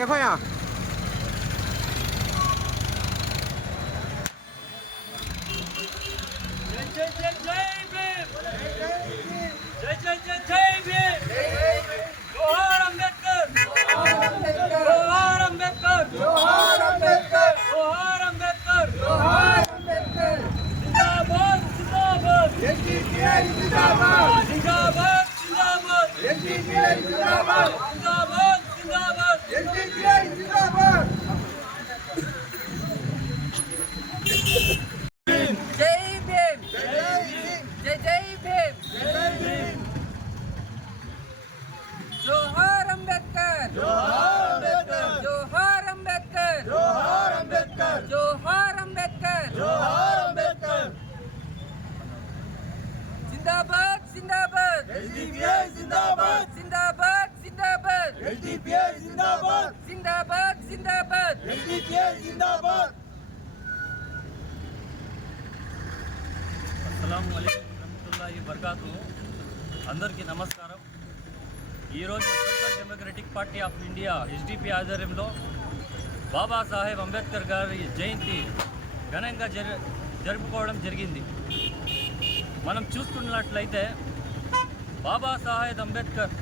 देखो यहाँ। जोहार अंबेडकर, जोहार अंबेडकर, जोहार अंबेडकर, जोहार अंबेडकर, जोहार अंबेडकर। जिंदाबाद जिंदाबाद एनडीपीआई जिंदाबाद, जिंदाबाद जिंदाबाद एनडीपीआई जिंदाबाद, जिंदाबाद जिंदाबाद। एनडीपीआई जिंदाबाद। जय भीम, जय जय भीम, जोहार अंबेडकर, जोहार अंबेडकर, जोहार अंबेडकर, जोहार अंबेडकर, जोहार अंबेडकर, जोहार अंबेडकर। जिंदाबाद जिंदाबाद एनडीपीआई जिंदाबाद, जिंदाबाद जिंदाबाद एनडीपीआई जिंदाबाद, जिंदाबाद जिंदाबाद। एनडीपीआई जिंदाबाद। అస్సలాము అలైకుం రహమతుల్లాహి బర్కాతు. అందరికీ నమస్కారం. ఈరోజు social democratic party of India SDP ఆధ్వర్యంలో బాబాసాహెబ్ అంబేద్కర్ గారి జయంతి ఘనంగా జరుపుకోవడం జరిగింది. మనం చూస్తున్నట్లయితే బాబాసాహెబ్ అంబేద్కర్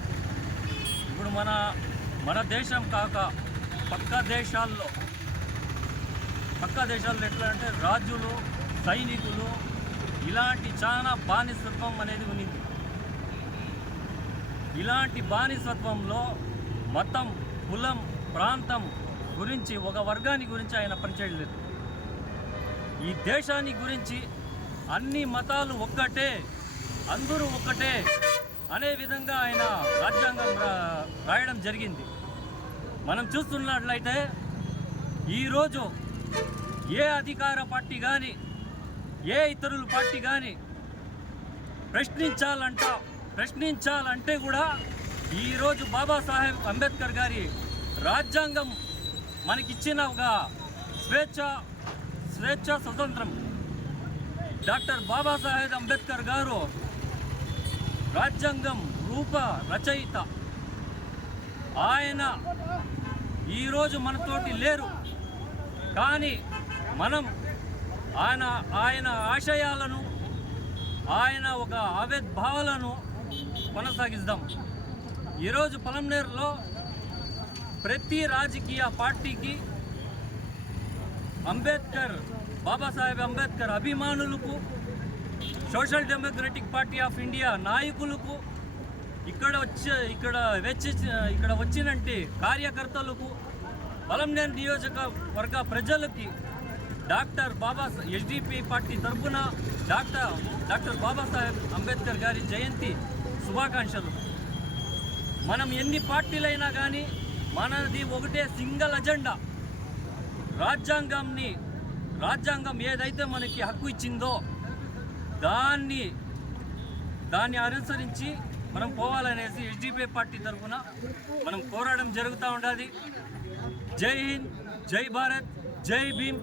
ఇప్పుడు మన దేశం కాక పక్క దేశాల్లో ఎట్లా అంటే రాజులు, సైనికులు ఇలాంటి చాలా బానిసత్వం అనేది ఉన్నింది. ఇలాంటి బానిసత్వంలో మతం, కులం, ప్రాంతం గురించి ఒక వర్గాన్ని గురించి ఆయన పనిచేయలేదు. ఈ దేశాన్ని గురించి అన్ని మతాలు ఒక్కటే, అందరూ ఒక్కటే అనే విధంగా ఆయన రాజ్యాంగం రాయడం జరిగింది. మనం చూస్తున్నట్లయితే ఈరోజు ఏ అధికార పార్టీ కానీ ఏ ఇతరుల పార్టీ కానీ ప్రశ్నించాలంటే కూడా ఈరోజు బాబాసాహెబ్ అంబేద్కర్ గారి రాజ్యాంగం మనకిచ్చిన ఒక స్వేచ్ఛ స్వతంత్రం. డాక్టర్ బాబాసాహెబ్ అంబేద్కర్ గారు రాజ్యాంగం రచయిత. ఆయన ఈరోజు మనతోటి లేరు, కానీ మనం ఆయన ఆశయాలను, ఆయన ఒక ఆవిర్భావాలను కొనసాగిద్దాం. ఈరోజు పొలంనేరులో ప్రతి రాజకీయ పార్టీకి బాబాసాహెబ్ అంబేద్కర్ అభిమానులకు, social democratic party of India నాయకులకు, ఇక్కడ వచ్చినంటే కార్యకర్తలకు, పొలంనేరు నియోజకవర్గ ప్రజలకి ఎస్డిపి పార్టీ తరఫున డాక్టర్ బాబాసాహెబ్ అంబేద్కర్ గారి జయంతి శుభాకాంక్షలు. మనం ఎన్ని పార్టీలైనా కానీ మనది ఒకటే సింగిల్ అజెండా. రాజ్యాంగం ఏదైతే మనకి హక్కు ఇచ్చిందో దాన్ని అనుసరించి మనం పోవాలనేసి ఎస్డిపి పార్టీ తరఫున మనం కోరడం జరుగుతూ ఉండాలి. జై హింద్, జై భారత్, జై భీమ్,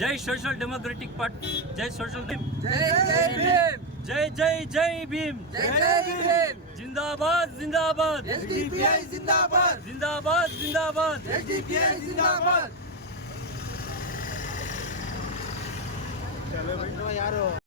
జై సోషల్ డెమోక్రటిక్ పార్టీ, జై సోషల్ భీమ్, జై జై జై భీమ్, జిందాబాద్ జిందాబాద్, एनडीपीआई जिंदाबाद, జిందాబాద్ జిందాబాద్. एनडीपीआई जिंदाबाद। चलो भाई यारो।